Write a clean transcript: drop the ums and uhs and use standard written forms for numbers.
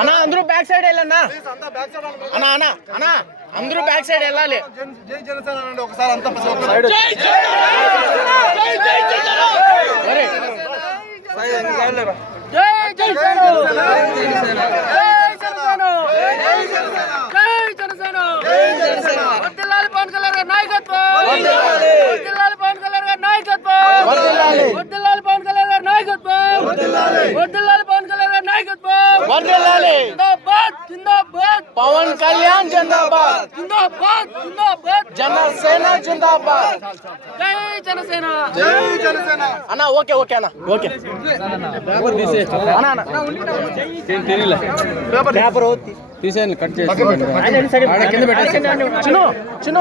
అన్నా అందరూ back side వెళ్ళన్నా అన్నా అన్నా అన్నా అందరూ బ్యాక్ సైడ్ వెళ్ళాలి. ఒకసారి అంతా పవన్ కళ్యాణ్ జిందాబాద్, జనసేన జిందాబాద్, జై జనసేన. అన్నా ఓకే ఓకే అన్న ఓకే తీసేయండి, కట్ చేసి చిన్న చిన్న